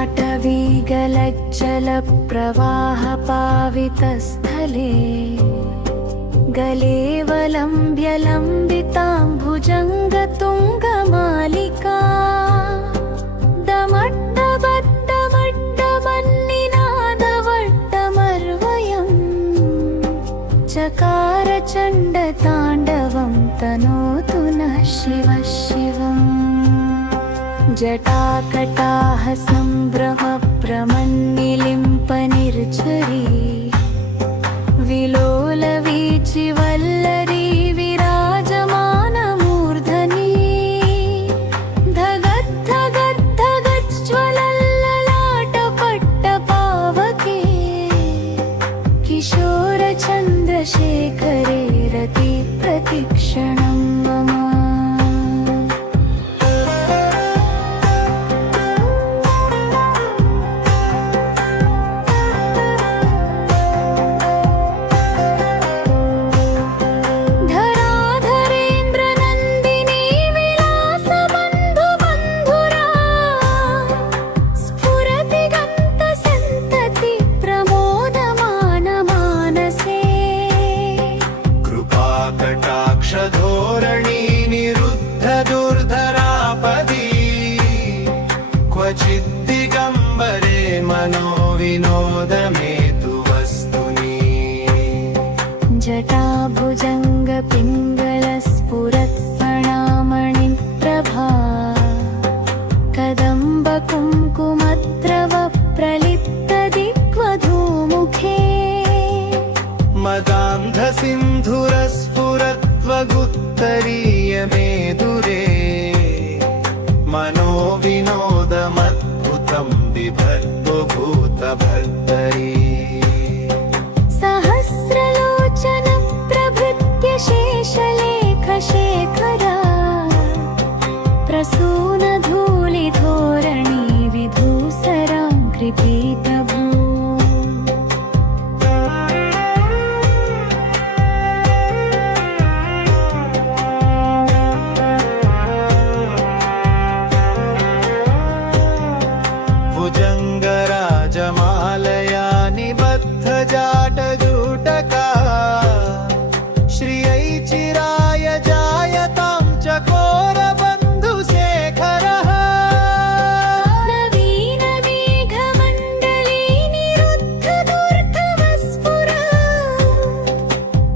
पाटवीगलज्जलप्रवाहपावितस्थले गलेवलम्ब्य लम्बितां भुजङ्गतुङ्गमालिका दमट्टबड्डमट्टमन्निनादवट्टमर्वयम् चकार चण्डताण्डवं तनोतु नः शिवः शिवम्। जटाकटाह सम्भ्रमप्रमन्निलिम्पनिर्झरी विलोलवीचिवल्लरी विराजमानमूर्धनी धगद्धगद्धगज्ज्वलल्ललाटपट्टपावके किशोरचन्द्रशेखरे रतिप्रतिक्षणं मम। धोरणी निरुद्ध दुर्धरापदी क्वचिद्दिगम्बरे मनोविनोदमेतु वस्तुनि। जटाभुजङ्गपिङ्गलस्फुरत्फणामणिप्रभा कदम्बकुङ्कुमद्रवप्रलिप्तदिग्वधूमुखे मदान्धसिन्धुरस्फुरत्वगुत्तरीयमेदुरे मनोविनोदमद्भुतं बिभर्तुभूतभर्तरी। सहस्रलोचनप्रभृत्य शेषलेखशेखरा प्रसूनधूलिधोरणी विधूसराङ्घ्रिपीतभू। भुजङ्गराजमालया निबद्धजाटजूटका श्रियै चिराय जायतां चकोरबन्धुशेखरः। नवीनमेघमण्डली निरुद्धदुर्गमस्फुरा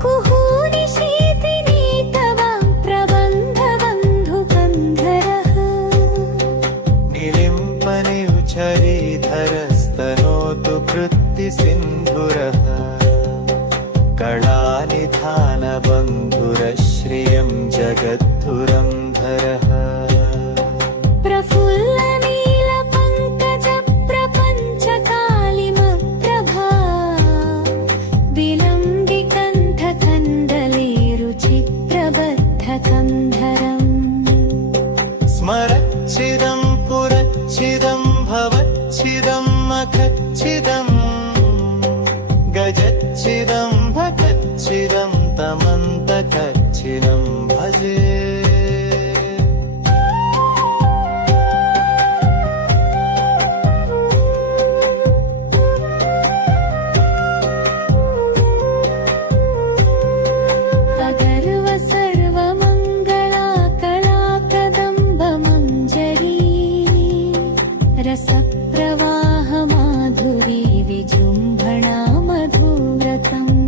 कुहूनिशीतिनीतवां प्रबन्धबन्धुकन्धरः। निलिम्पनिउच्छरीधरस्तनोतु कृत्तिसिन्धुरः कलानिधानबन्धुरश्रियं जगद्धुरन्धरः। प्रफुल्लनीलपङ्कजप्रपञ्चकालिमप्रभा विलम्बिकण्ठकन्दलीरुचिप्रबद्धकन्धरम्। स्मरच्छिदं पुरच्छिदं भवच्छिदं मखच्छिदं गजच्छिदं भगच्छिदं तमन्तकच्छिदं भजे। अगर्व सर्वमङ्गला कलाकदम्बमञ्जरी रसप्रवाहमाधुरी विजृम्भणा मधुव्रतम्।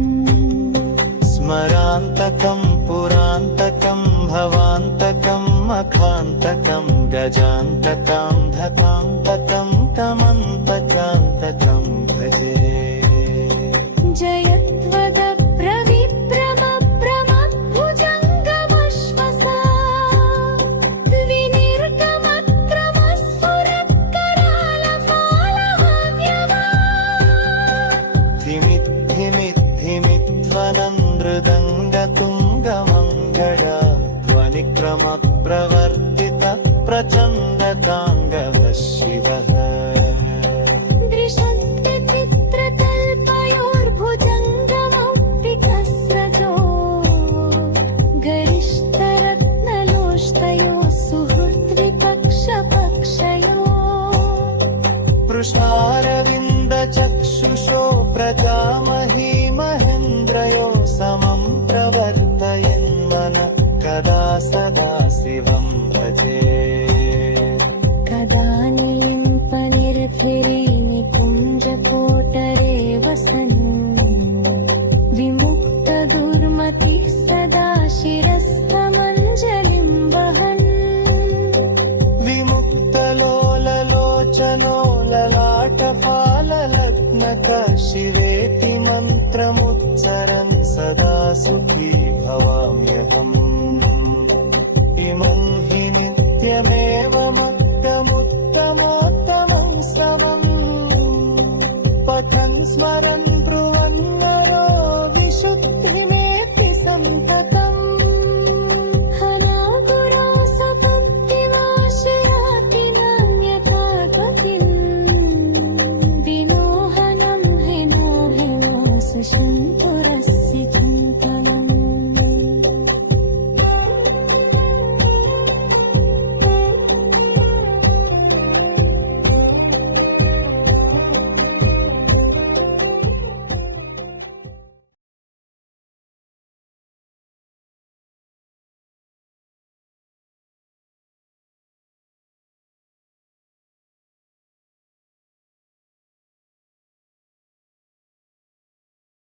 स्मरान्तकं पुरान्तकं भवान्तकं मखान्तकं गजान्तकान्धकान्तकं तमन्तकान्तकं भजे। जयत्वदप्रविप्रमप्रमभुजङ्गमश्वसा द्विनिर्गमत्रमस्फुरत्करालफालहाव्यवा। धिमिद्धिमिद्धिमिध्वनन्दृदङ्गतुङ्गमङ्गला ध्वनिक्रमप्रवर्तित प्रचण्डताङ्गवः शिवः। दृशन्त्यचित्रतल्पयोर्भुजङ्गमौक्तिकस्रजो गरिष्ठरत्नलोष्टयो सुहृद्विपक्षपक्षयो। कृष्णारविन्दचक्षुषो प्रजामही महेन्द्रयो समं प्रवर्तयन्मनः कदा सदा शिवं भजे कदा निलिम्पनिर्भिरीनिकुञ्जकोटरे वसन् विमुक्तदुर्मतिः सदा शिरस्थमञ्जलिं वहन् विमुक्तलोललोचनो ललाटफाललग्नकः शिवेति मन्त्रमुच्चरन् सदा सुखी भवाम्यहम् इमं हि नित्यमेवमग्गमुत्तमोत्तमं श्रवम् पठन् स्मरन्